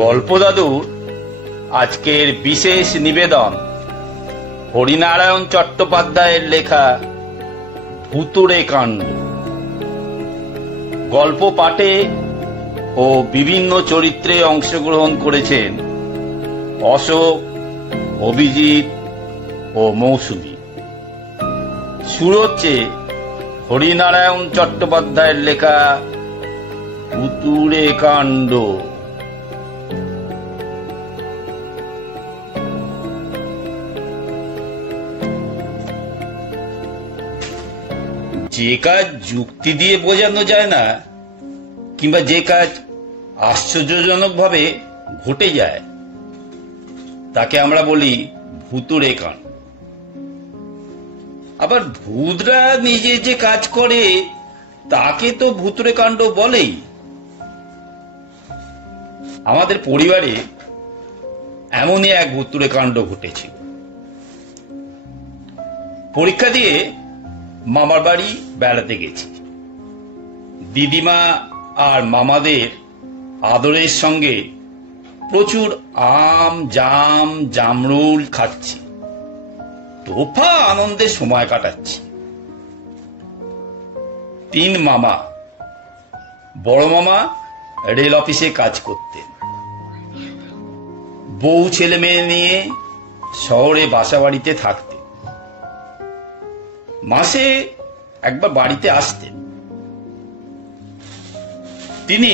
গল্প দাদুর আজকের বিশেষ নিবেদন হরিনারায়ণ চট্টোপাধ্যায়ের লেখা ভুতুড়ে কাণ্ড। গল্প পাঠে ও বিভিন্ন চরিত্রে অংশগ্রহণ করেছেন অশোক, অভিজিৎ ও মৌসুমী। শুরু হচ্ছে হরিনারায়ণ চট্টোপাধ্যায়ের লেখা ভুতুড়ে কাণ্ড। যে কাজ যুক্তি দিয়ে বোঝানো যায় না, কিংবা যে কাজ আশ্চর্যজনকভাবে ঘটে যায়, তাকে আমরা বলি ভুতুড়ে কাণ্ড। আবার ভূতরা নিজে যে কাজ করে তাকে তো ভুতুড়ে কাণ্ড বলেই। আমাদের পরিবারে এমনই এক ভুতুড়ে কাণ্ড ঘটেছিল। পরীক্ষা দিয়ে মামার বাড়ি বেড়াতে গেছি। দিদিমা আর মামাদের আদরের সঙ্গে প্রচুর আম, জাম, জামরুল খাচ্ছি, তোফা আনন্দে সময় কাটাচ্ছি। তিন মামা। বড় মামা রেল অফিসে কাজ করতেন, বউ ছেলে মেয়ে নিয়ে শহরে বাসা বাড়িতে থাকতেন। মাসে একবার বাড়িতে আসতেন। তিনি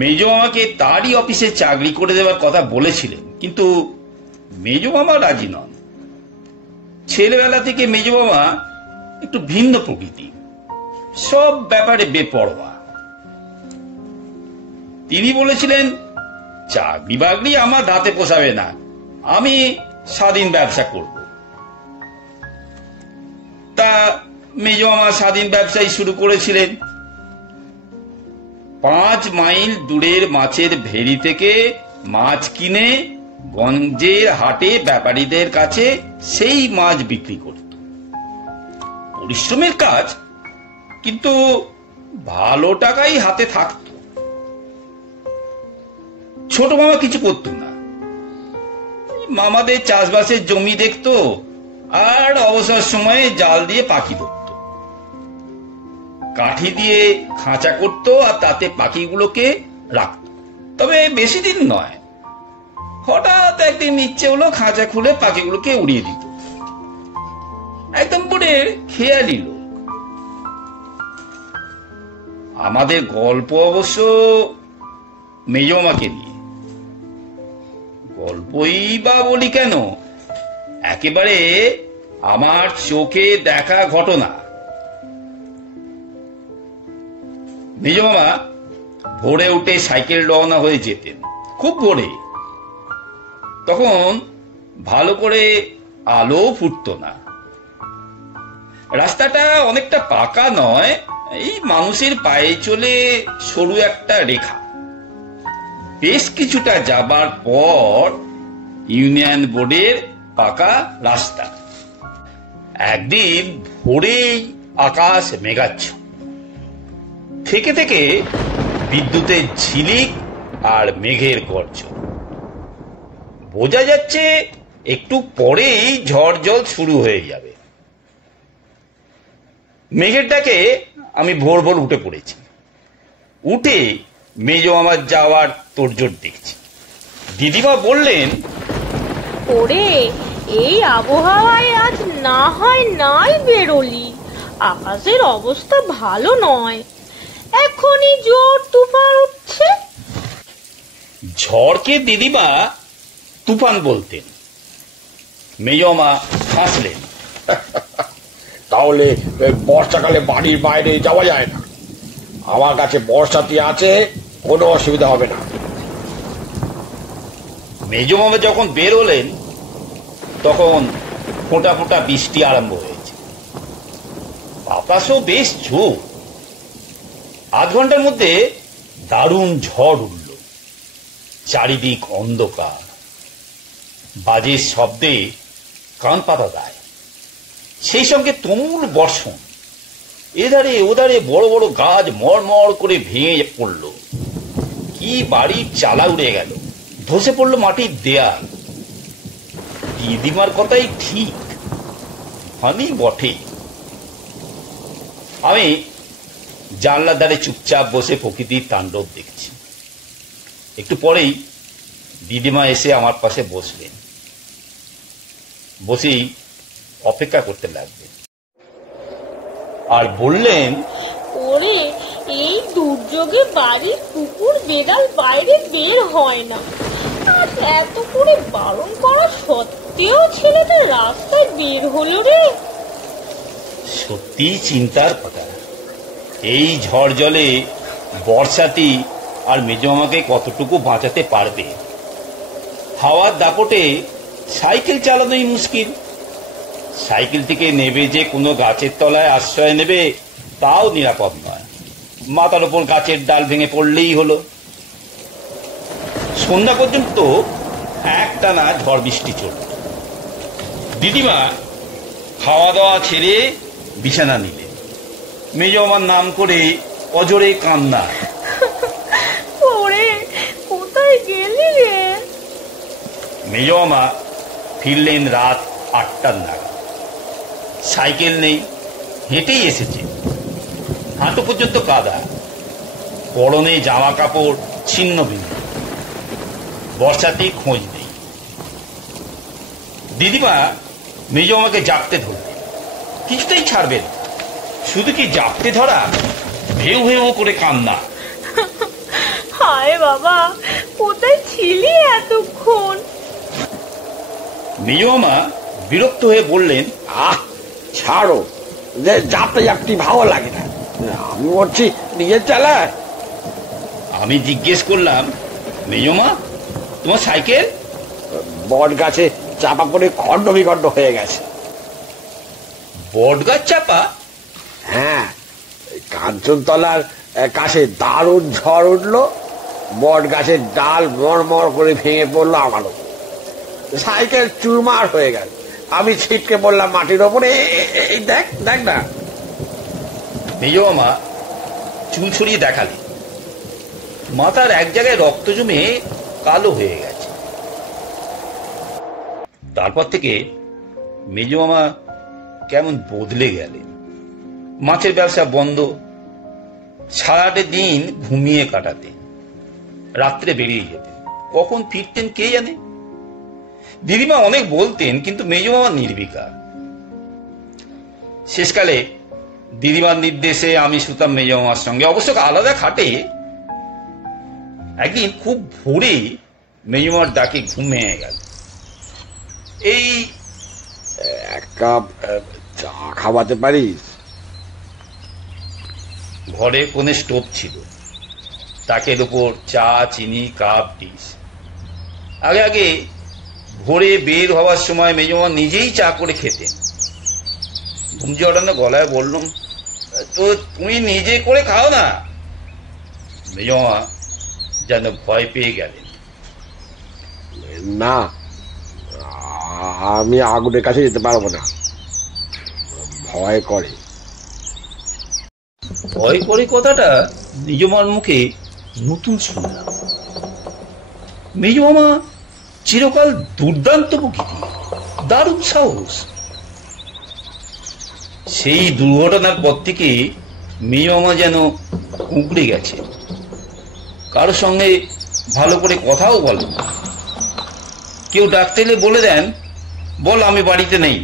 মেজ মামাকে তারই অফিসে চাকরি করে দেওয়ার কথা বলেছিলেন, কিন্তু মেজ মামা রাজি নন। ছেলেবেলা থেকে মেজ মামা একটু ভিন্ন প্রকৃতি, সব ব্যাপারে বেপরোয়া। তিনি বলেছিলেন, চাকরি বাকরি আমার হাতে পোষাবে না, আমি স্বাধীন ব্যবসা করব। তা মেজ মামা স্বাধীন ব্যবসায় শুরু করেছিলেন। 5 মাইল দূরের মাছের ভেড়ি থেকে মাছ কিনে গঞ্জের হাটে ব্যাপারীদের কাছে সেই মাছ বিক্রি করত। পরিশ্রমের কাজ, কিন্তু ভালো টাকাই হাতে থাকত। ছোট মামা কিছু করত না, মামাদের চাষবাসের জমি দেখতো আর অবসর সময়ে জাল দিয়ে পাখি ধরত। কাঠি দিয়ে খাঁচা করত আর তাতে পাখিগুলোকে রাখত। তবে বেশি দিন নয়, হঠাৎ একদিন ইচ্ছে হলো খাঁচা খুলে পাখিগুলোকে উড়িয়ে দিত। একদম পুরো খেয়ালি লোক। আমাদের গল্প অবশ্য মেজ মামাকে নিয়ে। গল্পই বা বলি কেন, একেবারে আমার চোখে দেখা ঘটনা। মেজ মামা ভোরে উঠে সাইকেল রওনা হয়ে যেতেন, খুব ভোরে। তখন ভালো করে আলো ফুটতো না, রাস্তাটা অনেকটা পাকা নয়, এই মানুষের পায়ে চলে সরু একটা রেখা। বেশ কিছুটা যাবার পর ইউনিয়ন বোর্ডের পাকা রাস্তা। একদিন ভোরে আকাশ মেঘাচ্ছন্ন, থেকে থেকে বিদ্যুতের ঝিলিক আর মেঘের গর্জন। বোঝা যাচ্ছে একটু পরেই ঝড় জল শুরু হয়ে যাবে। মেঘের ডাকে আমি ভোর ভোর উঠে পড়েছি। উঠে মেজ মামার যাওয়ার তোড়জোড় দেখছি। দিদিমা বললেন, ওরে, এই আবহাওয়ায় আজ না হয় নাই বেরোলি। আকাশের অবস্থা ভালো নয়, এখনই জোর তুফান উঠছে। ঝড়কে দিদিমা তুফান বলতেন। মেজ মামা হাসলেন। তাহলে বর্ষাকালে বাড়ির বাইরে যাওয়া যায় না। আমার কাছে বর্ষাতি আছে, কোনো অসুবিধা হবে না। মেজ মামা যখন বের হলেন, তখন ফোঁটা ফোঁটা বৃষ্টি আরম্ভ হয়েছে। বাতাসও বেশ ঝোর। আধ ঘন্টার মধ্যে দারুণ ঝড় উঠল। চারিদিক অন্ধকার, বাজের শব্দে কান পাতা দেয়। সেই সঙ্গে তুমুল বর্ষণ। এধারে ওধারে বড় বড় গাছ মড়মড় করে ভেঙে পড়ল। কি বাড়ির চালা উড়ে গেল। ধসে পড়লো মাটির দেয়াল। দিদিমার কথাই ঠিক, হানি বটে। আমি জানলার ধারে চুপচাপ বসে প্রকৃতির তাণ্ডব দেখছি। একটু পরেই দিদিমা এসে আমার পাশে বসলেন। বসেই অপেক্ষা করতে লাগলেন আর বললেন, ওরে, এই দুর্যোগে বাড়ির কুকুর বেড়াল বাইরে বের হয় না, আর এত করে বারণ করা সত্ত্বেও ছেলেটা রাস্তায় বের হলো রে। সত্যি চিন্তার কথা। এই ঝড় জলে বর্ষাতি আর মেজমামাকে কতটুকু বাঁচাতে পারবে? হাওয়ার দাপটে সাইকেল চালানোই মুশকিল। সাইকেল থেকে নেবে যে কোনো গাছের তলায় আশ্রয় নেবে, তাও নিরাপদ নয়। মাথার ওপর গাছের ডাল ভেঙে পড়লেই হলো। সন্ধ্যা পর্যন্ত একটানা ঝড় বৃষ্টি চলল। দিদিমা খাওয়া দাওয়া ছেড়ে বিছানা নিলেন। মেজমামার নাম করে অজরে কান্না। ওরে, কোথায় গেলি রে? মেজমামা ফিরলেন রাত 8টার নাগাদ। সাইকেল নেই, হেঁটেই এসেছে। হাঁটু পর্যন্ত কাদা, পরনে জামা কাপড় ছিন্ন ভিন্ন। বর্ষাতেই খোঁজ নেই। দিদিমা মেজমামাকে জাপতে ধরলেন, কিছুতেই ছাড়বেন। শুধু কি জাপতে ধরা, ভেউ ভেউ করে কান্না। হায় বাবা, কোথায় ছিলি এতক্ষণ? মেজমামা বিরক্ত হয়ে বললেন, ছাড়ো, যে যাতে যাত্রী ভালো লাগে না। আমি বলছি নিজে চালা। আমি জিজ্ঞেস করলাম, মেজমা তোমার সাইকেল? বট গাছে চাপা পড়ে খন্ড বিখণ্ড হয়ে গেছে। বট গাছ চাপা? হ্যাঁ, কাঞ্চনতলার কাছে দারুণ ঝড় উঠলো। বট গাছের ডাল মরমর করে ভেঙে পড়লো আমার উপর। সাইকেল চুরমার হয়ে গেল। আমি ছিটকে পড়লাম মাটির ওপরে। এই দেখ দেখ না। মেজমামা চুল ছড়িয়ে দেখালেন। মাথার এক জায়গায় রক্ত জমে কালো হয়ে গেছে। তারপর থেকে মেজমামা কেমন বদলে গেলেন। মাছের ব্যবসা বন্ধ। সারাটা দিন ঘুমিয়ে কাটাতেন, রাত্রে বেরিয়ে যেতেন। কখন ফিরতেন কে জানে। দিদিমা অনেক বলতেন, কিন্তু মেজমামা নির্বিকার। শেষকালে দিদিমার নির্দেশে আমি শুতাম মেজমামার সঙ্গে, অবশ্য আলাদা খাটে। একদিন খুব ভোরে মেজমামার ডাকে ঘুম ভেঙে গেল। এই এক কাপ চা খাওয়াতে পারিস? ঘরে কোণে স্টোভ ছিল, তাকের উপর চা, চিনি, কাপ, ডিশ। আগে আগে ভোরে বের হওয়ার সময় মেজমামা নিজেই চা করে খেতেন। ঘুম জড়ানো গলায় বললাম, তো তুমি নিজে করে খাও না। মেজমামা যেন ভয় পেয়ে গেলেন। না, আমি আগুনের কাছে যেতে পারবো না, ভয় করে। ভয় করে কথাটা মেজমামার মুখে নতুন শুনলাম। মেজমামা চিরকাল দুর্দান্ত প্রকৃতি, দারুণ সাহস। সেই দুর্ঘটনার পর থেকে মেজমামা যেন উগড়ে গেছে। কারো সঙ্গে ভালো করে কথাও বলেন না। কেউ ডাকতে এলে বলে দেন, বল আমি বাড়িতে নেই।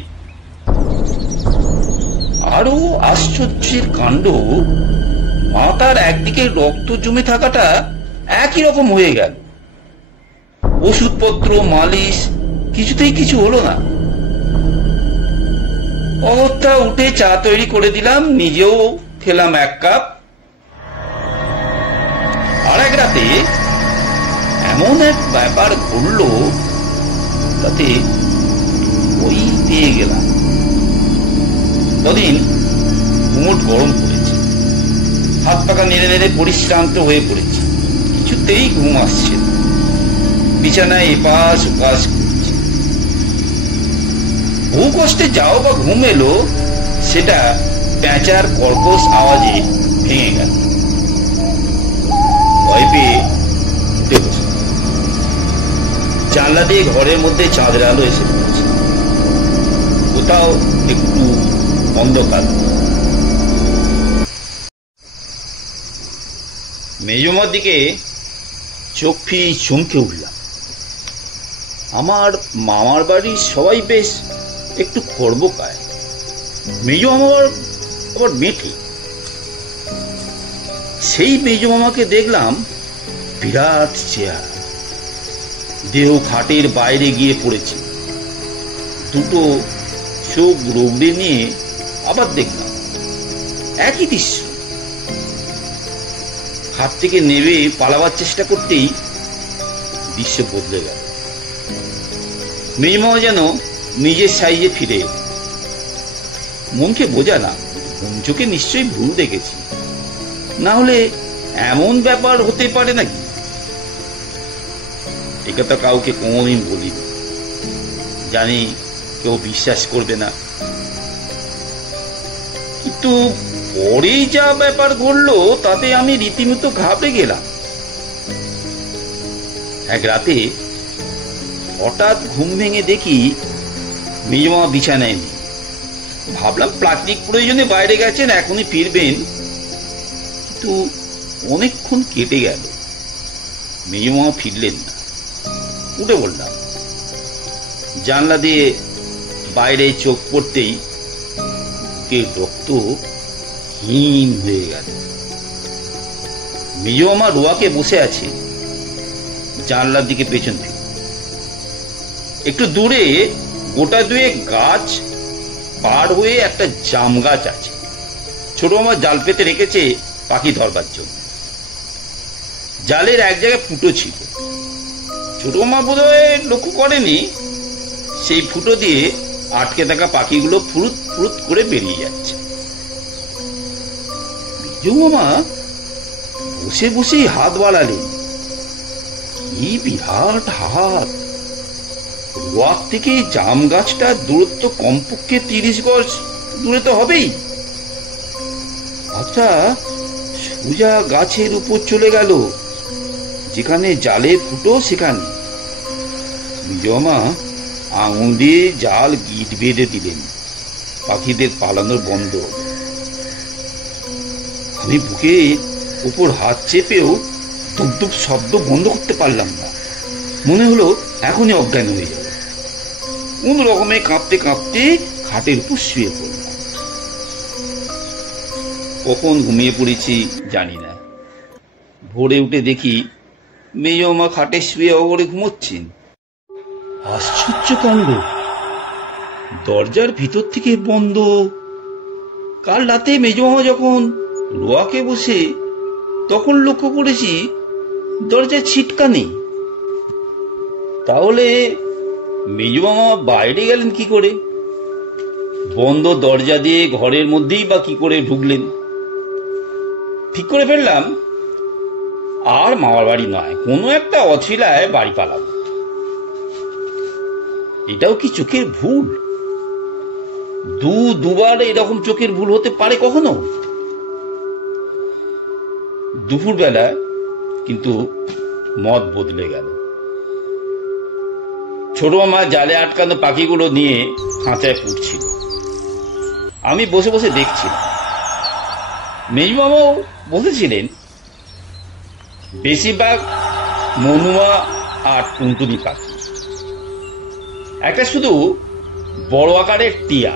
আরো আশ্চর্যের কাণ্ড, মাথার একদিকে রক্ত জমে থাকাটা একই রকম হয়ে গেল। ওষুধপত্র, মালিশ, কিছুতেই কিছু হলো না। অগত্যা উঠে চা তৈরি করে দিলাম, নিজেও খেলাম এক কাপ। আর এক রাতে এমন এক ব্যাপার ঘটলো, তাতে ওই পেয়ে গেলাম। কদিন উমট গরম পড়েছে, হাত পাকা নেড়ে নেড়ে পরিশ্রান্ত হয়ে পড়েছি। কিছুতেই ঘুম আসছে না, বিছানায় এপাশ ওপাশ করছে। বহু কষ্টে যাও বা ঘুম এলো, সেটা প্যাঁচার কর্কশ আওয়াজে ভেঙে গেল। ভয় পেয়ে উঠে বসল। জানলা দিয়ে ঘরের মধ্যে চাঁদের আলো এসে পড়েছে। কোথাও একটু অন্ধকার। মেজমার দিকে চোখ ফিরে চমকে উঠলাম। আমার মামার বাড়ির সবাই বেশ একটু খর্বকায়, মেজো আমার আবার মেঠি। সেই মেজো মামাকে দেখলাম বিরাট চেহারা, দেহ খাটের বাইরে গিয়ে পড়েছে। দুটো চোখ রোগড়ে নিয়ে আবার দেখলাম একই দৃশ্য। খাট থেকে নেমে পালাবার চেষ্টা করতেই দৃশ্য বদলে গেল। মেজমামা যেন নিজের সাইজে ফিরে এল। মনকে বোঝা না, ঘুম চোখে নিশ্চয়ই ভুল দেখেছি, না হলে এমন ব্যাপার হতে পারে নাকি? একথা কাউকে কোনোদিন বলিনি, জানি কেউ বিশ্বাস করবে না। কিন্তু পরেই যা ব্যাপার ঘটলো তাতে আমি রীতিমতো ঘাবড়ে গেলাম। এক রাতে হঠাৎ ঘুম ভেঙে দেখি মেজমামা বিছানায় নেই। ভাবলাম প্রাকৃতিক প্রয়োজনে বাইরে গেছেন, এখনই ফিরবেন। কিন্তু অনেকক্ষণ কেটে গেল, মেজমামা ফিরলেন না। উঠে বললাম, জানলা দিয়ে বাইরে চোখ পড়তেই বুকের রক্ত হিম হয়ে গেল। মেজমামা রোয়াকে বসে আছে, জানলার দিকে পেছন ফিরে। একটু দূরে গোটা দুয়েক গাছ পার হয়ে একটা জাম গাছ আছে। ছোট মামা জাল পেতে রেখেছে পাখি ধরবার জন্য। জালের এক জায়গায় ফুটো ছিল, ছোট মামা বোধহয় লক্ষ্য করেনি। সেই ফুটো দিয়ে আটকে থাকা পাখিগুলো ফুরুত ফুরুত করে বেরিয়ে যাচ্ছে। মেজো মামা বসে বসেই হাত বাড়ালেন। কি বিরাট হাত! রোয়াক থেকে জাম গাছটা দূরত্ব কমপক্ষে 30 গজ দূরে তো হবেই। হাতটা সোজা গাছের উপর চলে গেল, যেখানে জালের ফুটো সেখানে। মেজমামা আঙুল দিয়ে জাল গিট বেঁধে দিলেন, পাখিদের পালানোর বন্ধ। আমি বুকের উপর হাত চেপেও ধুপধুপ শব্দ বন্ধ করতে পারলাম না। মনে হলো এখনই অজ্ঞান হয়ে যাবে। কোন রকমে কাঁপতে কাঁপতে খাটের উপর শুয়ে পড়লাম। কখন ঘুমিয়ে পড়েছি জানি না। ভোরে উঠে দেখি মেজমামা খাটে শুয়ে অগরে ঘুমোচ্ছেন। আশ্চর্য কাণ্ড! দরজার ভিতর থেকে বন্ধ। কাল রাতে মেজমামা যখন রোয়াকে বসে তখন লক্ষ্য করেছি দরজায় ছিটকা নেই। তাহলে মেজমামা বাইরে গেলেন কি করে? বন্ধ দরজা দিয়ে ঘরের মধ্যেই বা কি করে ঢুকলেন? ঠিক করে ফেললাম আর মামার বাড়ি নয়, কোনো একটা অছিলায় বাড়ি পালাবো। এটাও কি চোখের ভুল? দুবার এরকম চোখের ভুল হতে পারে কখনো? দুপুর বেলা কিন্তু মত বদলে গেল। ছোট মামা জালে আটকানো পাখিগুলো নিয়ে খাঁচায় পুড়ছিল। আমি বসে বসে দেখছিলাম। মেজমামাও বসেছিলেন। বেশিরভাগ মনুয়া আর টুনটুনি পাখি। একটা শুধু বড় আকারের টিয়া,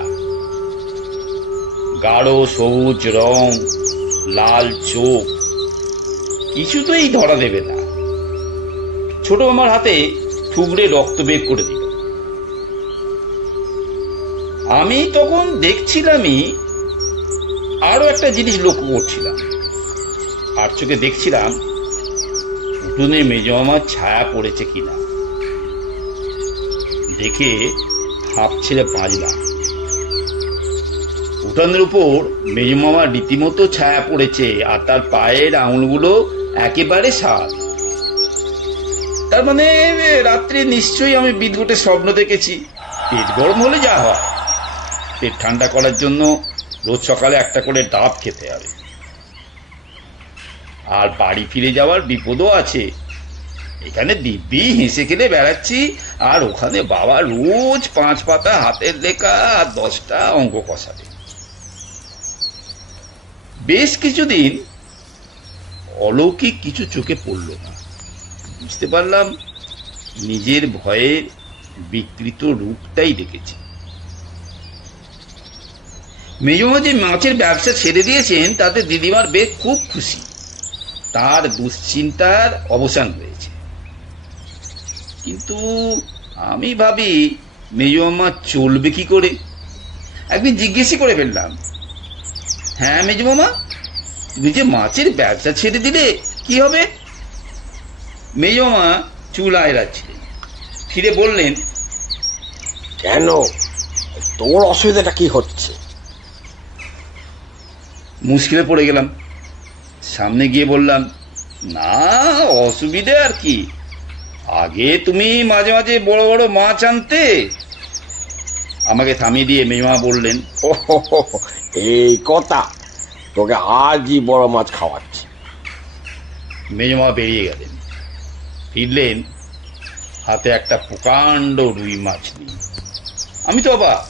গাঢ় সবুজ রং, লাল চোখ, কিছুতেই ধরা দেবে না। ছোট মামার হাতে ঠুকরে রক্ত বের করে দিল। আমি তখন দেখছিলামই, আরো একটা জিনিস লক্ষ্য করছিলাম। আর চোখে দেখছিলাম উঠোনে মেজমামার ছায়া পড়েছে কিনা। দেখে হাঁপ ছেড়ে বাঁচলাম। উঠানের উপর মেজমামার রীতিমতো ছায়া পড়েছে, আর তার পায়ের আঙুলগুলো একেবারে সাত। তার মানে রাত্রে নিশ্চয়ই আমি বিদঘুটে স্বপ্ন দেখেছি। পেট গরম হলে যা হয়, পেট ঠান্ডা করার জন্য রোজ সকালে একটা করে ডাব খেতে হবে। আর বাড়ি ফিরে যাওয়ার বিপদও আছে। এখানে দিব্যি হেসে খেলে বেড়াচ্ছি, আর ওখানে বাবা রোজ 5 পাতা হাতের লেখা আর 10টা অঙ্ক কষাবে। বেশ কিছুদিন অলৌকিক কিছু চোখে পড়ল না। বুঝতে পারলাম নিজের ভয়ের বিকৃত রূপটাই দেখেছি। মেজমা যে মাছের ব্যবসা ছেড়ে দিয়েছেন তাতে দিদিমার বেশ খুব খুশি। তার দুশ্চিন্তার অবসান হয়েছে। কিন্তু আমি ভাবি মেজমা চলবে কি করে। একদিন জিজ্ঞেসই করে ফেললাম, হ্যাঁ মেজমামা, তুমি যে মাছের ব্যবসা ছেড়ে দিলে কি হবে? মেজমা চুল আয়ড়াচ্ছিলেন, ফিরে বললেন, কেন, তোর অসুবিধাটা কি হচ্ছে? মুশকিলে পড়ে গেলাম। সামনে গিয়ে বললাম, না অসুবিধে আর কি, আগে তুমি মাঝে মাঝে বড় বড় মাছ আনতে। আমাকে থামিয়ে দিয়ে মেজমা বললেন, ও এই কথা, তোকে আজই বড় মাছ খাওয়াচ্ছি। মেজমা বেরিয়ে গেলেন। ফিরলেন হাতে একটা প্রকাণ্ড রুই মাছ নিয়ে। আমি তো অবাক।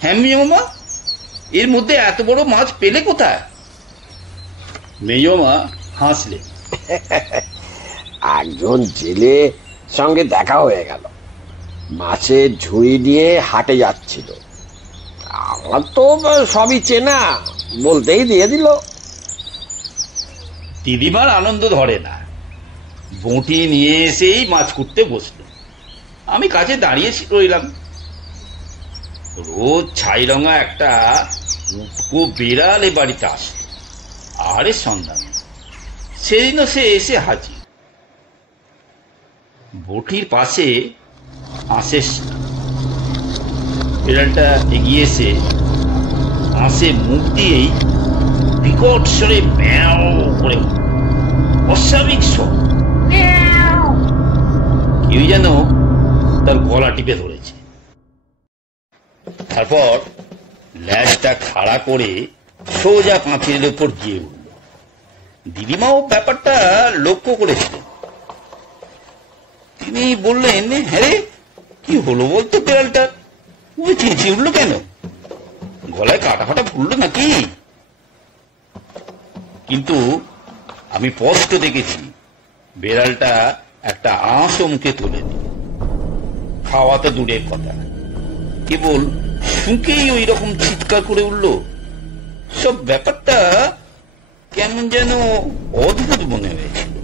হ্যাঁ মেজমা, এর মধ্যে এত বড় মাছ পেলে কোথায়? মেজমা হাসলেন। একজন জেলে সঙ্গে দেখা হয়ে গেল, মাছের ঝুড়ি নিয়ে হাটে যাচ্ছিল। আমার তো সবই চেনা, বলতেই দিয়ে দিল। দিদিমার আনন্দ ধরে না। বঁটি নিয়ে এসেই মাছ কুটতে বসল। আমি কাছে দাঁড়িয়ে রইলাম। রোজ ছাই রঙা একটা উটকো বেড়াল এ বাড়িতে আসে, আহারের সন্ধান। সেদিনও সে এসে হাজির। বটির পাশে আঁশের বেড়ালটা এগিয়ে এসে আঁশে মুখ দিয়েই বিকট স্বরে ম্যাও করে অস্বাভাবিক স্বর। কেউ যেন তার গলা টিপে ধরেছে। তারপর ল্যাজটা খাড়া করে সোজা পাঁচিলের উপর গিয়ে উঠল। দিদিমাও ব্যাপারটা লক্ষ্য করেছিলেন। তিনি বললেন, হ্যাঁ রে, কি হলো বলতো বেড়ালটা? চেঁচিয়ে উঠলো কেন? গলায় কাটা ফাটা ফুললো নাকি? কিন্তু আমি স্পষ্ট দেখেছি বেড়ালটা একটা আঁশও মুখে তুলে দিল। খাওয়া তো দূরের কথা, কেবল শুঁকেই ওই রকম চিৎকার করে উঠল। সব ব্যাপারটা কেমন যেন অদ্ভুত মনে হয়েছিল।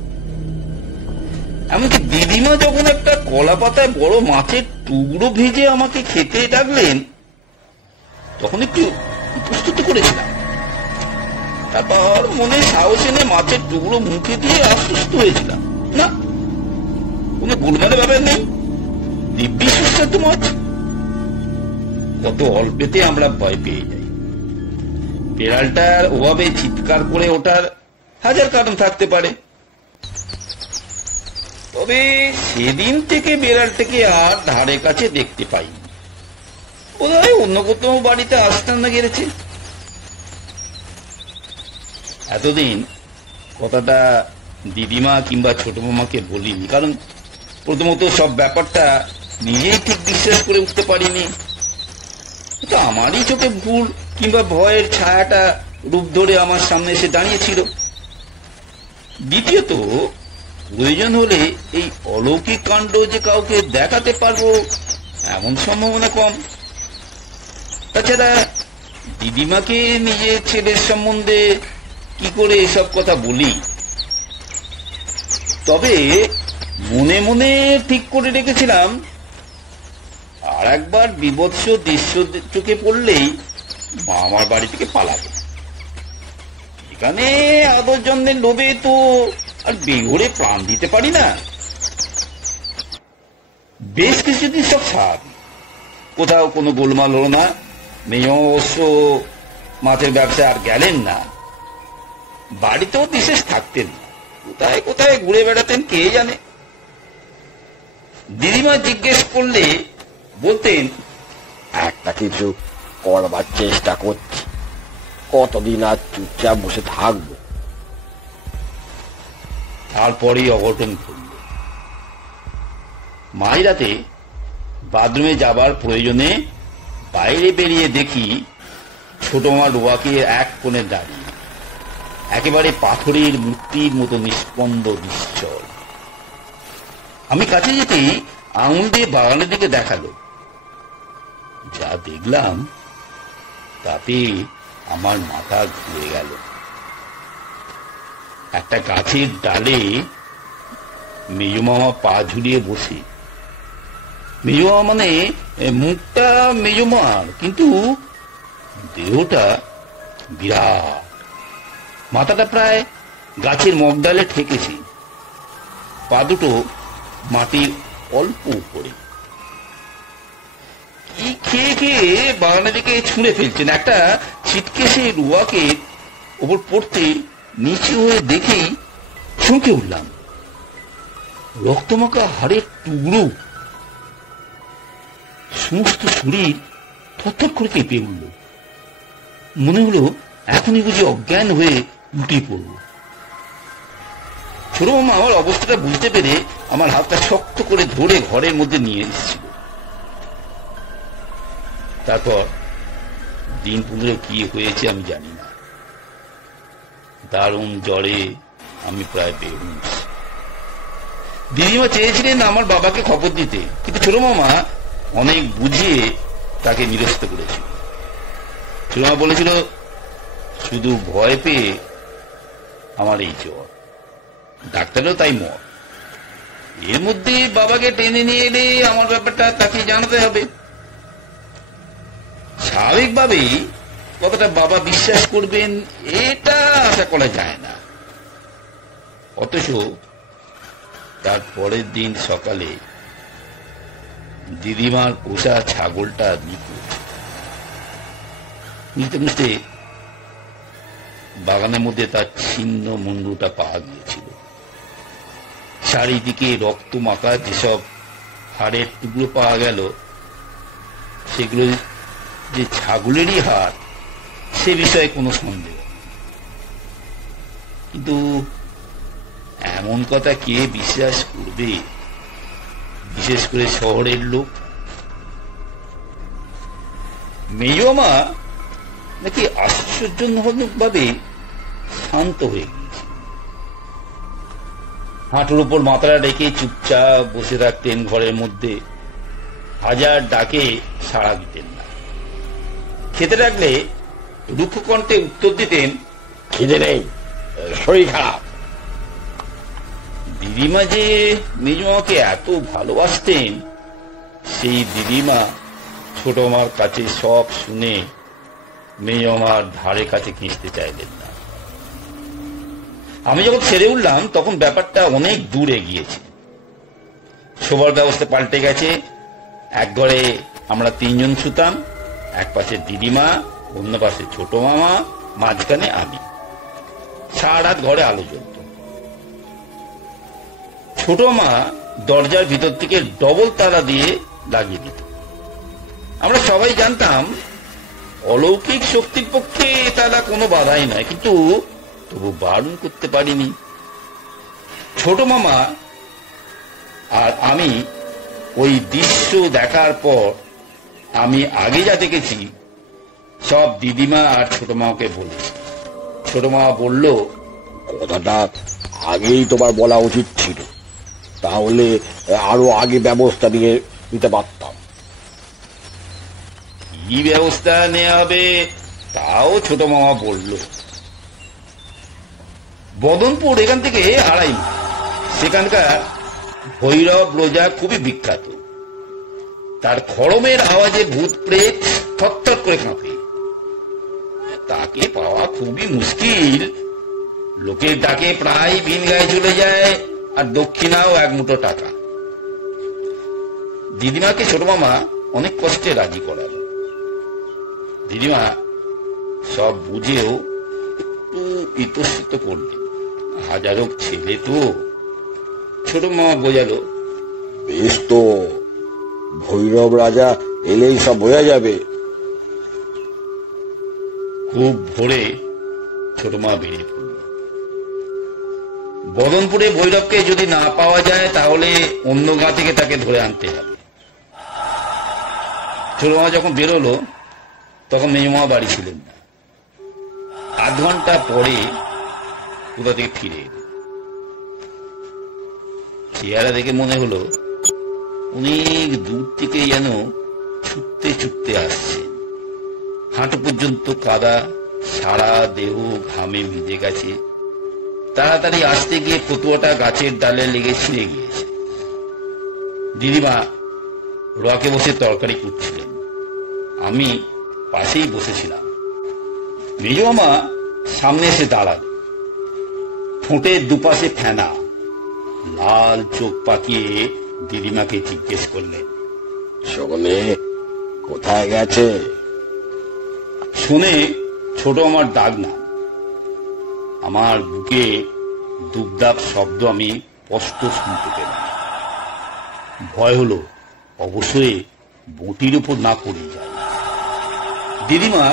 এমনকি দিদিমা যখন একটা কলা পাতায় বড় মাছের টুকরো ভেজে আমাকে খেতে ডাকলেন, তখন একটু প্রস্তুত করেছিলাম। তারপর মনে সাহস এনে মাছের টুকরো মুখে দিয়ে আশ্বস্ত হয়েছিলাম, না কোনো গোলমালের ব্যাপার নেই, দিব্যি সুস্বাদু মাছ। কত অল্পেতে আমরা ভয় পেয়ে যাই। বেড়ালটার ওভাবে চিৎকার করে ওঠার হাজার কারণ থাকতে পারে, তবে সেদিন থেকে বেড়ালটাকে আর ধারে কাছে দেখতে পাইনি। বোধহয় অন্য কোথাও বাড়িতে আস্তানা গেড়েছে। এতদিন কথাটা দিদিমা কিংবা ছোট মামাকে বলিনি, কারণ প্রথমত সব ব্যাপারটা নিজেই ঠিক বিশ্বাস করে উঠতে পারিনি। এটা আমারই চোখে ভুল কিংবা ভয়ের ছায়াটা রূপ ধরে আমার সামনে এসে দাঁড়িয়েছিল। দ্বিতীয়ত, প্রয়োজন হলে এই অলৌকিক কাণ্ড যে কাউকে দেখাতে পারবো এমন সম্ভাবনা কম। তাছাড়া দিদিমাকে নিজের ছেলের সম্বন্ধে কি করে এসব কথা বলি? তবে মনে মনে ঠিক করে রেখেছিলাম, আর একবার বিভৎস দৃশ্য চোখে পড়লেই মামার বাড়ি থেকে পালাবে। এখানে আদর যত্নের লোভে তো আর বেঘরে প্রাণ দিতে পারি না। বেশ কিছুদিন সব স্বাভাবিক, কোথাও কোনো গোলমাল হলো না। মেয়ে অবশ্য মাছের ব্যবসায় আর গেলেন না, বাড়িতেও বিশেষ থাকতেন, কোথায় কোথায় ঘুরে বেড়াতেন কে জানে। দিদিমা জিজ্ঞেস করলে বলতেন, একটা কিছু করবার চেষ্টা করছি, কতদিন আর চুপচাপ বসে থাকবো। তারপরেই অঘটন ঘটল। মাঝরাতে বাথরুমে যাবার প্রয়োজনে বাইরে বেরিয়ে দেখি ছোট মা ডোবাকে এক কোণে দাঁড়িয়ে, একেবারে পাথরের মূর্তির মতো নিষ্পন্দ নিশ্চল। আমি কাছে যেতেই আঙুল দিয়ে বাগানের দিকে দেখালো। যা দেখলাম তাতে আমার মাথা ঘুরে গেল। একটা গাছের ডালে মেজো মামা পা ঝুলিয়ে বসে। মেজো মামা মানে মুখটা মেজো মার, কিন্তু দেহটা বিরাট। মাথাটা প্রায় গাছের মগডালে ঠেকেছে, পা দুটো মাটির অল্প উপরে। কি খেয়ে খেয়ে বাগানের দিকে ছুঁড়ে ফেলছেন। একটা ছিটকে সে রুয়াকে ওপর পড়তে নিচু হয়ে দেখেই চমকে উঠলাম। রক্তমাখা হাড়ের টুকরো, সমস্ত শরীর থরথর করে কেঁপে উঠল। মনে হলো এখনই বুঝি অজ্ঞান হয়ে লুটিয়ে পড়ল। ছোট মামা আমার অবস্থাটা বুঝতে পেরে আমার হাতটা শক্ত করে ধরে ঘরের মধ্যে নিয়ে এসেছিল। তারপর দিন 15 কি হয়েছে আমি জানি না। দারুণ জ্বরে আমি প্রায় বেহুঁশ। দিদিমা চেয়েছিলেন আমার বাবাকে খবর দিতে, কিন্তু ছোট মামা অনেক বুঝিয়ে তাকে নিরস্ত করেছিল। ছোট মামা বলেছিল শুধু ভয় পেয়ে আমার এই জ্বর, ডাক্তারও তাই মত। এর মধ্যে বাবাকে টেনে নিয়ে এলে আমার ব্যাপারটা তাকে জানাতে হবে। স্বাভাবিকভাবেই কতটা বাবা বিশ্বাস করবেন এটা আশা করা যায় না। অথচ তার পরের দিন সকালে দিদিমার পোষা ছাগলটা নিখোঁজ। বুঝতে বুঝতে বাগানের মধ্যে তার ছিন্ন মুন্ডুটা পাওয়া গিয়েছিল। চারিদিকে রক্ত মাখা যেসব হাড়ের টুকরো পাওয়া গেল, সেগুলো যে ছাগলেরই হাড় সে বিষয়ে কোনো সন্দেহ। কিন্তু এমন কথা কে বিশ্বাস করবে, বিশেষ করে শহরের লোক? মেজো মা নাকি আশ্চর্যজনক ভাবে শান্ত হয়ে গিয়েছে। হাঁটুর উপর মাথাটা রেখে চুপচাপ বসে থাকতেন ঘরের মধ্যে, হাজার ডাকে সাড়া দিতেন না। খেতে ডাকলে রুক্ষ কণ্ঠে উত্তর দিতেন, খিদে নেই, শরীর খারাপ। দিদিমা যে মেজমাকে এত ভালোবাসতেন, সেই দিদিমা ছোট মার কাছে সব শুনে মেজমার ধারে কাছে ঘেঁষতে চাইলেন না। আমি যখন ছেড়ে উঠলাম তখন ব্যাপারটা অনেক দূর এগিয়েছে। শোবার ব্যবস্থা পাল্টে গেছে। এক ঘরে আমরা 3 জন শুতাম, এক পাশে দিদিমা, অন্য পাশে ছোট মামা, মাঝখানে আমি। সারা রাত ঘরে আলো জ্বলত। ছোট মা দরজার ভিতর থেকে ডবল তালা দিয়ে লাগিয়ে দিত। আমরা সবাই জানতাম অলৌকিক শক্তির পক্ষে তালা কোনো বাধাই নয়, কিন্তু তবু বারণ করতে পারিনি। ছোট মামা আর আমি ওই দৃশ্য দেখার পর আমি আগে যা দেখেছি সব দিদিমা আর ছোট মাকে বলেছি। ছোট মা বলল, কথাটা আগেই তোমার বলা উচিত ছিল, তাহলে আরো আগে ব্যবস্থা নিতে পারতাম। কি ব্যবস্থা নেওয়া হবে তাও ছোট মামা বলল। বদনপুর এখান থেকে 2.5 মাইল। সেখানকার ভৈরব রোজা খুবই বিখ্যাত। তার খড়মের আওয়াজে ভূত প্রেত থরথর করে কাঁপে। তাকে পাওয়া খুবই মুশকিল। লোকের ডাকে প্রায় ভিন গায়ে চলে যায়, আর দক্ষিণাও 1 মুঠো টাকা। দিদিমাকে ছোট মামা অনেক কষ্টে রাজি করাল। দিদিমা সব বুঝেও একটু ইতস্তত করলেন। হাজারো ছেলে তো। ছোট মামা বোঝালো, বেশ তো, ভৈরব রাজা এলেই সব বোঝা যাবে। খুব ভোরে ছোট মা বেরিয়ে পড়ল। বদনপুরে ভৈরবকে যদি না পাওয়া যায় তাহলে অন্য গাঁ থেকে তাকে ধরে আনতে হবে। ছোট মামা যখন বেরোলো তখন মেজমা বাড়ি ছিলেন না। আধ ঘন্টা পরে কোথা থেকে ফিরে এলেন। চেহারা দেখে মনে হলো অনেক দূর থেকে যেন ছুটতে ছুটতে আসছে। হাঁটু পর্যন্ত কাদা, সারা দেহ ঘামে ভিজে গেছে। তাড়াতাড়ি আসতে গিয়ে ফতুয়াটা গাছের ডালে লেগে ছিঁড়ে গিয়েছে। দিদিমা রকে বসে তরকারি কুটছিলেন, আমি পাশেই বসেছিলাম। মেজমা সামনে এসে দাঁড়াল, ঠোঁটের দুপাশে ফেনা, লাল চোখ পাকিয়ে দিদিমাকে জিজ্ঞেস করলেন, শোনে কোথায় গেছে? শুনে ছোট আমার ডাক না, আমার বুকে দুবদাব শব্দ আমি স্পষ্ট শুনতে পেলাম। ভয় হলো অবশ্যই বটির উপর না পড়ে যায়। দিদিমা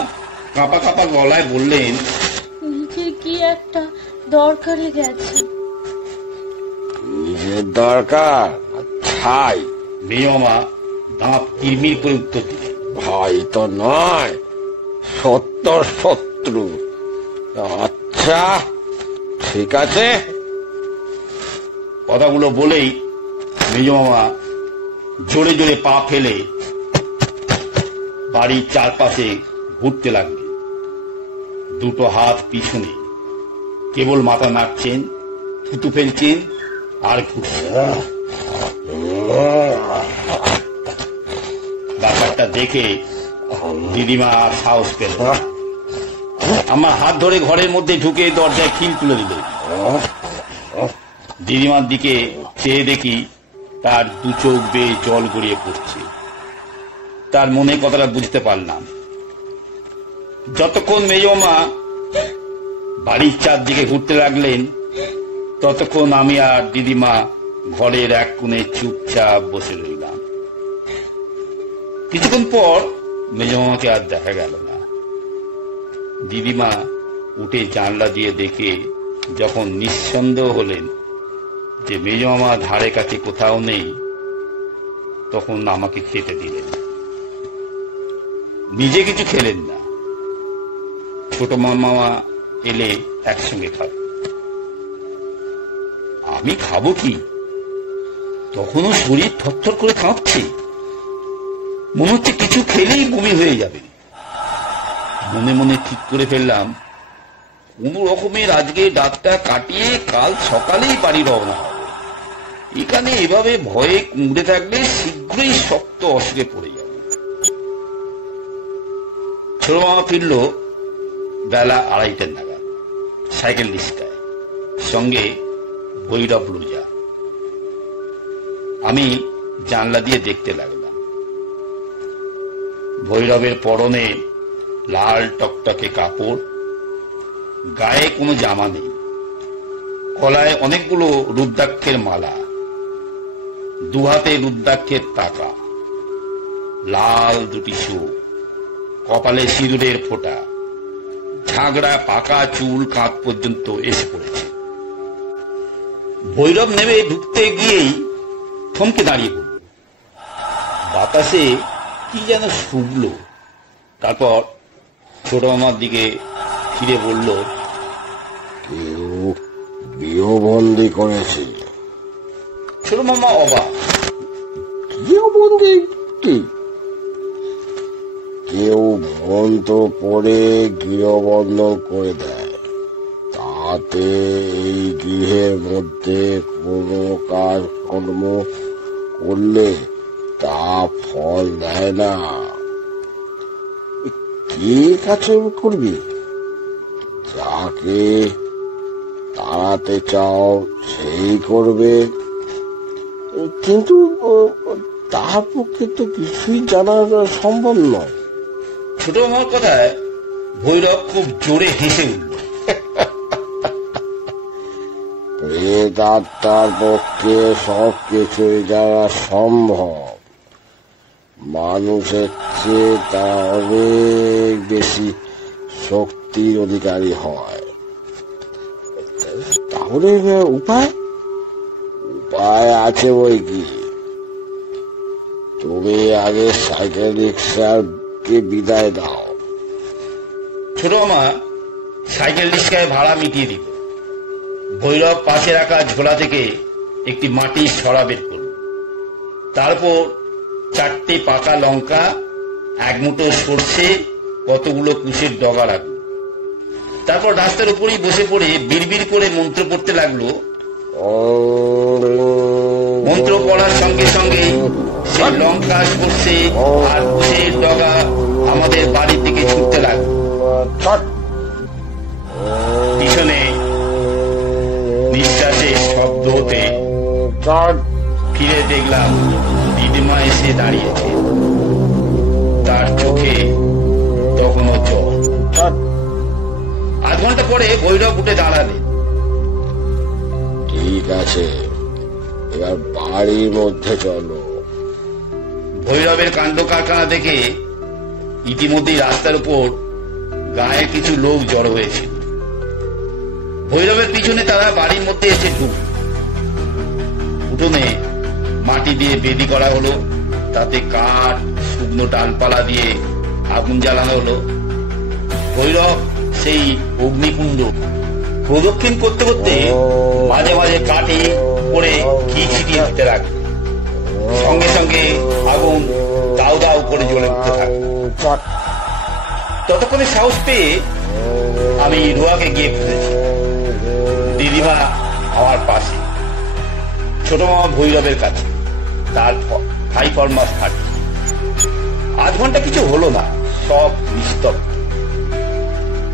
কাঁপা কাঁপা গলায় বললেন, নিজে কি একটা দরকারে গেছে। নিজের দরকার? ছাই। মেজমা দাঁত কিরমির করে উত্তর দিলেন, ভাই তো নয়, সত্য শত্রু। আচ্ছা ঠিক আছে। কথাগুলো বলেই মেজমা জোরে জোরে পা ফেলে বাড়ির চারপাশে ঘুরতে লাগলেন। দুটো হাত পিছনে, কেবল মাথা নাড়ছেন, থুতু ফেলছেন আর ঘুরছেন। ব্যাপারটা দেখে দিদিমা সাহস পেল, আমার হাত ধরে ঘরের মধ্যে ঢুকে দরজায় খিল তুলে দিল। দিদিমার দিকে চেয়ে দেখি তার দু চোখ বেয়ে জল গড়িয়ে পড়ছে। তার মনে কথাটা বুঝতে পারলাম। যতক্ষণ মেজমা বাড়ির চারদিকে ঘুরতে লাগলেন ততক্ষণ আমি আর দিদিমা ঘরের এক কোণে চুপচাপ বসে রইলাম। কিছুক্ষণ পর মেজমাকে আর দেখা গেল না। দিদিমা উঠে জানলা দিয়ে দেখে যখন নিঃসন্দেহ হলেন যে মেজমা ধারে কাছে কোথাও নেই, তখন আমাকে খেতে দিলেন। নিজে কিছু খেলেন না, ছোট মামা এলে একসঙ্গে খাবে। আমি খাবো কি? তখনও শরীর থরথর করে কাঁপছে, মনে হচ্ছে কিছু খেলেই বমি হয়ে যাবে। মনে মনে ঠিক করে ফেললাম কোন রকমের আজকে ডাকটা কাটিয়ে কাল সকালেই বাড়ি রওনা হবে। এখানে এভাবে ভয়ে কুঁড়ে থাকলে শীঘ্রই শক্ত অসুখে পড়ে যাবে। ছোট মামা ফিরল বেলা 2:30 নাগাদ, সাইকেল রিস্কায়, সঙ্গে ভৈরব রোজা। আমি জানলা দিয়ে দেখতে লাগলাম। ভৈরবের পরনে লাল টকটকে কাপড়, গায়ে কোনো জামা নেই, গলায় অনেকগুলো রুদ্রাক্ষের মালা, দুহাতে রুদ্রাক্ষের টাকা, লাল দুটি চোখ, কপালে সিঁদুরের ফোঁটা, ঝাগড়া পাকা চুল কাঁধ পর্যন্ত এসে পড়েছে। ভৈরব নেমে ঢুকতে গিয়েই থমকে দাঁড়িয়ে পড়ল। বাতাসে কি যেন শুকলো। তারপর ছোট মামার দিকে ফিরে বলল, কেউ গৃহবন্দী করেছে। ছোট মামা অবাক, গৃহবন্দী কি? কেউ মন্ত্র পড়ে গৃহবন্ধন করে দেয়, তাতে এই গৃহের মধ্যে কোনো কাজ কর্ম করলে তা ফল দেয় না। কি কাজ করবি? যাকে তাড়াতে চাও সেই করবে, কিন্তু তার পক্ষে তো কিছুই জানা সম্ভব নয়। ছোট মামার কথায় ভৈরব খুব জোরে হেসে উঠল। প্রেতাত্মার পক্ষে সব কিছুই জানা সম্ভব। মানুষের চেয়ে তারা অনেক বেশি শক্তির অধিকারী হয়। তাহলে শহরের উপায় উপায় আছে বই কি। তুমি আগে সাইকেল রিক্সাকে বিদায় দাও। ছোট মামা সাইকেল রিক্সায় ভাড়া মিটিয়ে দিল। ভৈরব পাশে রাখা ঝোলা থেকে একটি মাটির ছড়া বের করল। তারপর 4টে পাকা লঙ্কা, 1 মুঠো সর্ষে, কতগুলো কুশের ডগা রাখল। তারপর রাস্তার উপরেই বসে পড়ে বিড়বিড় করে মন্ত্র পড়তে লাগলো। মন্ত্র পড়ার সঙ্গে সঙ্গে সে লঙ্কা, সর্ষে আর কুশের ডগা আমাদের বাড়ির দিকে ছুটতে লাগলো। পিছনে নিঃশ্বাসের শব্দ হতে ফিরে দেখলাম দিদিমা এসে দাঁড়িয়েছে। তার চোখে তখনও জল। আধ ঘন্টা পরে ভৈরব উঠে দাঁড়ালেন। ঠিক আছে, এবার বাড়ির মধ্যে চলো। ভৈরবের কাণ্ড কারখানা দেখে ইতিমধ্যেই রাস্তার উপর গায়ে কিছু লোক জড়ো হয়েছিল। ভৈরবের পিছনে তারা বাড়ির মধ্যে এসে ঢুকল। উঠোনে মাটি দিয়ে বেদি করা হলো, তাতে কাঠ, শুকনো ডালপালা দিয়ে আগুন জ্বালানো হলো। ভৈরব সেই অগ্নিকুণ্ড প্রদক্ষিণ করতে করতে মাঝে মাঝে কাঠে করে ঘি ছিটিয়ে দিতে লাগলো। সঙ্গে সঙ্গে আগুন দাউ দাউ করে জ্বলে উঠতে থাকলো। ততক্ষণে সাহস পেয়ে আমি রুয়াকে গিয়ে খুঁজেছি। দিদিমা আমার পাশে, ছোট মামা ভৈরবের কাছে, তার ভাই ফরমাস থাকে। আধ ঘন্টা কিছু হলো না, সব নিস্তব্ধ।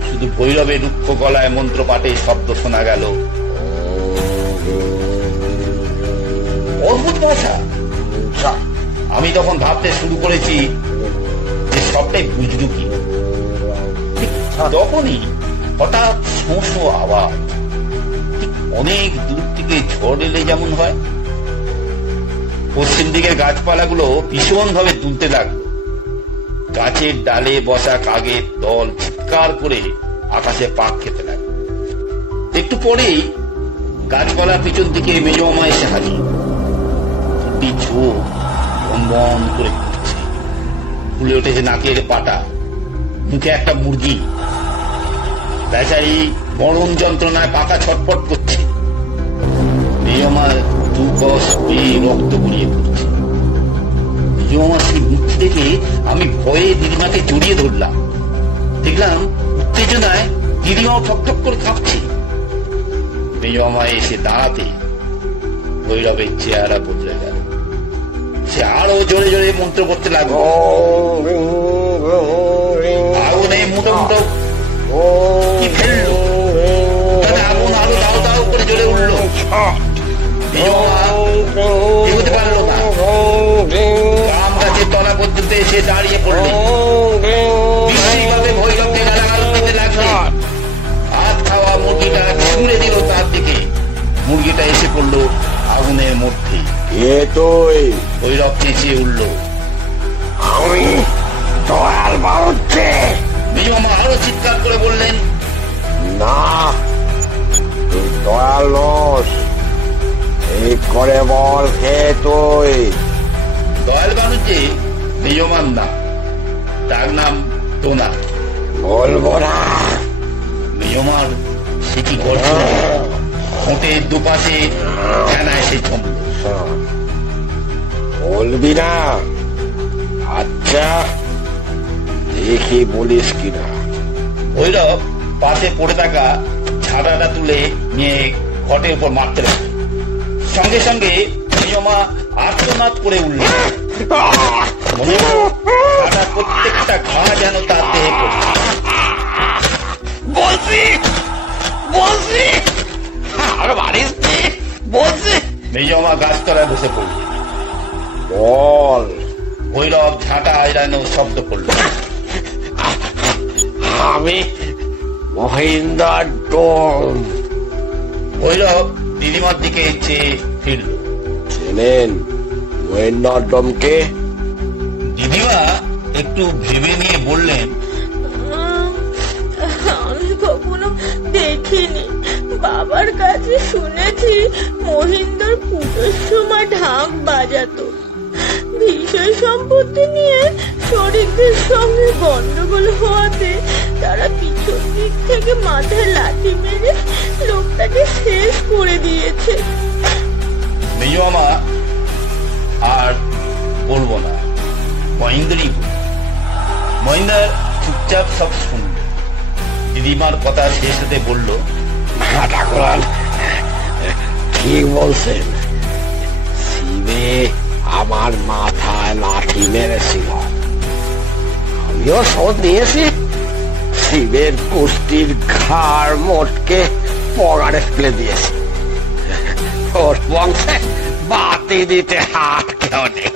শুধু ভৈরবের রুক্ষ গলায় মন্ত্র পাঠে শব্দ শোনা গেল। অদ্ভুত ভাষা। আমি তখন ভাবতে শুরু করেছি যে সবটাই বুঝলু কি। তখনই হঠাৎ শোঁ শোঁ আওয়াজ, ঠিক অনেক দূর থেকে ঝড় এলে যেমন হয়। পশ্চিম দিকের গাছপালাগুলো ভীষণ ভাবে দুলতে লাগলো। গাছের ডালে বসা কাকের দল চিৎকার করে আকাশে পাক খেতে লাগলো। একটু পরেই গাছপালার পিছন দিকে মেজমামা এসে হাজির। দুটি চোখ বন বন করে ঘুরছে, ফুলে উঠেছে নাকের পাটা, মুখে একটা মুরগি। বেচারি মরণ যন্ত্রণায় পাকা ছটফট করছে। মেজমার 2 গজ বেয়ে রক্ত গড়িয়ে পড়ছে। মেজমার সেই মুক্তি দেখে আমি ভয়ে দিদিমাকে জড়িয়ে ধরলাম। দেখলাম উত্তেজনায় দিদিমাও ঠকঠক করে কাঁপছে। মেজমা এসে দাঁড়াতে ভৈরবের চেহারা বদলে গেল। সে আরো জোরে জোরে মন্ত্র করতে লাগলো। আগুনে মুঠো মুঠো কি ফেললো, তাতে আগুন আরো দাও দাও করে জ্বলে উঠলো। এগোতে পারলো না। আম গাছের তলা পর্যন্ত এসে দাঁড়িয়ে পড়লো। বিশেষভাবে ভৈরবকে গালাগাল দিতে লাগলো। হাত খাওয়া মুরগিটা ছুঁড়ে দিল তার দিকে। মুরগিটা এসে পড়লো আগুনের মধ্যে। ভৈরব চেঁচিয়ে উঠল, আমি দয়াল বাড়ছে। মেজমামা আরো চিৎকার করে বললেন, না, তুই দয়াল নস। ঠিক করে বল কে তুই? দয়াল বানুচ্ছে মেজমার নাম, তার নাম টোনা। বলবো না। মেজমার সে কি গর্জন, ঠোঁটের দুপাশে ফেনা এসে জমল। বলবি না? আচ্ছা, দেখি বলিস কিনা। ভৈরব পাশে পড়ে থাকা ছাড়াটা তুলে নিয়ে ঘটের উপর মারতে লাগলো। সঙ্গে সঙ্গে মেজমা আর্তনাদ করে উঠল। মনে হলো ছাড়ার প্রত্যেকটা ঘা যেন তার দেহে পড়ছে। মেজমা গাছতলায় বসে পড়ল। বল। ভৈরব ঝাঁটা আইরানো শব্দ করল। আমি মহিন্দার ডোম। ভৈরব দিদিমার দিকে চেয়ে ফিরল। চেনেন মহিন্দার ডোমকে? দিদিমা একটু ভেবে নিয়ে বললেন, আমি কখনো দেখিনি। বাবা বাবার কাছে শুনেছি মহিন্দর পুজোর সময় ঢাক বাজাতো। বিষয় সম্পত্তি নিয়ে শরিকদের সঙ্গে গন্ডগোল হওয়াতে তারা পিছন দিক থেকে মাথায় লাথি মেরে লোকটাকে শেষ করে দিয়েছে। মেজো আমা আর বলবো না, মহেন্দ্রই মহেন্দ্র চুপচাপ সব শুনল। দিদিমার কথা শেষ হতে বলল, ঠাকুরান ঠিক বলছেন, শিবে আমার মাথায় লাঠি মেরেছিল, আমিও শোধ নিয়েছি। শিবের কুষ্টির ঘাড় মোটকে পগাড়ে ফেলে দিয়েছি। ওর বংশে বাতি দিতে হাত কেউ নেই।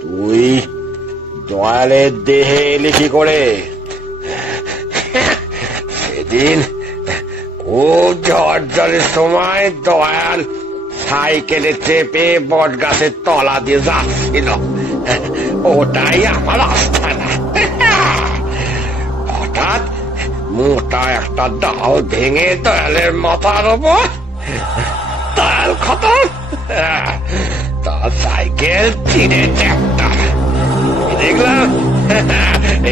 তুই দয়ালের দেহে এলি কি করে? সেদিন খুব ঝড় জলের সময় দয়াল সাইকেলে চেপে বট গাছের তলা দিয়ে যাচ্ছিল, ওটাই আমার আস্থানা। হঠাৎ মোটা একটা ডাল ভেঙে দয়ালের মাথার ওপর, দয়াল খতম। তার সাইকেল চিনে চ্যাপ্টা। দেখলাম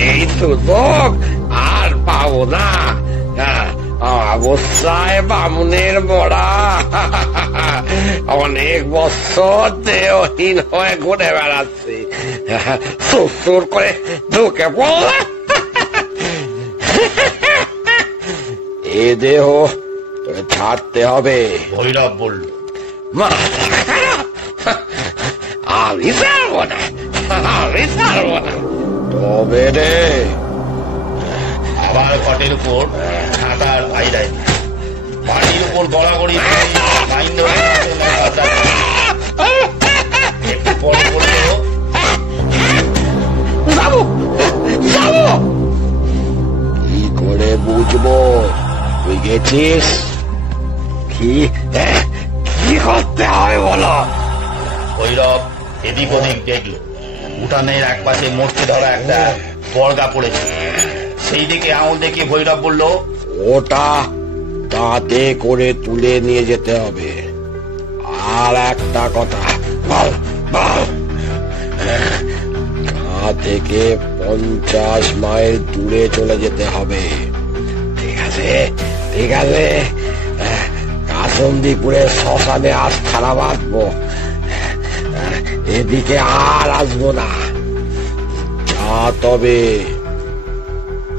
এই সুযোগ আর পাবো না। অবস্থায় বামুনের মরা অনেক বছর দেহহীন হয়ে ঘুরে বেড়াচ্ছি, সুর করে ঢুকে পড়লাম। এ দেহ ছাড়তে হবে। ভৈরব বলল, আমি ছাড়বো না, আমি ছাড়বো না। তবে রে আবার ঘটের উপর ছাতার ভাইরাই বাড়ির উপর গড়াগড়ি একটু পরে বলল, যাবো যাবো। কি করে বুঝবো তুই গেছিস? কি কি করতে হয় বলো? ভৈরব এদিক ওদিক দেখল, উঠানের এক পাশে মোটকে ধরা একটা বর্গা পড়েছে। সেই দিকে আঙুল দেখে ভৈরব বলল, ওটা তাতে করে তুলে নিয়ে যেতে হবে। আর একটা কথা, বল বল। গা থেকে 50 মাইল দূরে চলে যেতে হবে। ঠিক আছে ঠিক আছে, কাসন্দিপুরের শ্মশানে আজ খারাপ বাঁধবো, এদিকে আর আসবো না। যা তবে।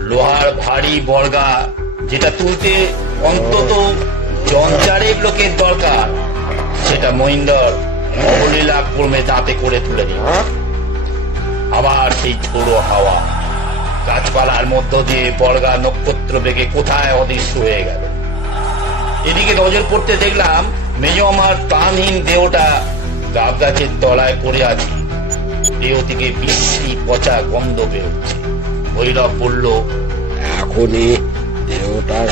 লোহার ভারী বর্গা, যেটা তুলতে অন্তত জঞ্জারের লোকের দরকার, সেটা মহিন্দর অবলীলা ক্রমে দাঁতে করে তুলে দিল। আবার সেই ঝোড়ো হাওয়া, গাছপালার মধ্য দিয়ে বর্গা নক্ষত্র বেগে কোথায় অদৃশ্য হয়ে গেল। এদিকে নজর পড়তে দেখলাম মেজো আমার প্রাণহীন দেহটা গাব গাছের তলায় পড়ে আছে। দেহ থেকে বিশ্রী পচা গন্ধ বেরোচ্ছে। ভৈরব বলল, এখনই দেহটার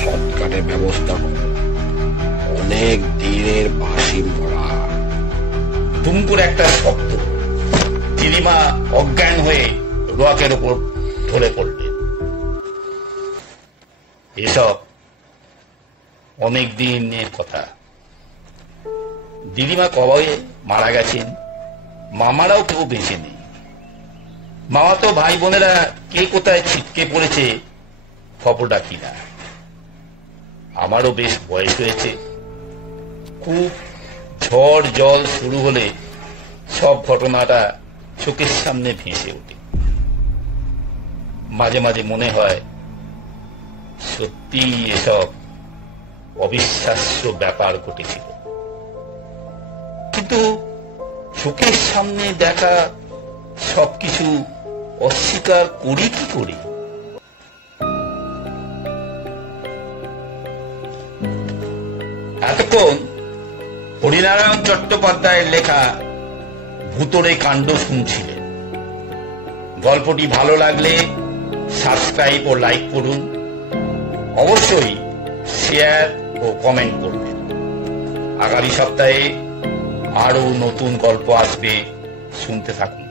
সৎকারের ব্যবস্থা করো, অনেক দিনের বাসি মরা। দুম করে একটা শব্দ, দিদিমা অজ্ঞান হয়ে রোয়াকের উপর ঢলে পড়লেন। এসব অনেক দিনের কথা। দিদিমা কবে মারা গেছেন, মামারাও কেউ বেঁচে নেই। মামা তো ভাই বোনেরা কে কোথায় ছিটকে পড়েছে খবরটা কিনা। আমারও বেশ বয়স হয়েছে। খুব ঝড় জল শুরু হলে সব ঘটনাটা চোখের সামনে ভেসে ওঠে। মাঝে মাঝে মনে হয় সত্যি এসব অবিশ্বাস্য ব্যাপার ঘটেছিল, কিন্তু চোখের সামনে দেখা সবকিছু অস্বীকার করি কি করে? এতক্ষণ হরিনারায়ণ চট্টোপাধ্যায়ের লেখা ভূতরে কাণ্ড শুনছিলেন। গল্পটি ভালো লাগলে সাবস্ক্রাইব ও লাইক করুন, অবশ্যই শেয়ার ও কমেন্ট করবেন। আগামী সপ্তাহে আরো নতুন গল্প আসবে, শুনতে থাকুন।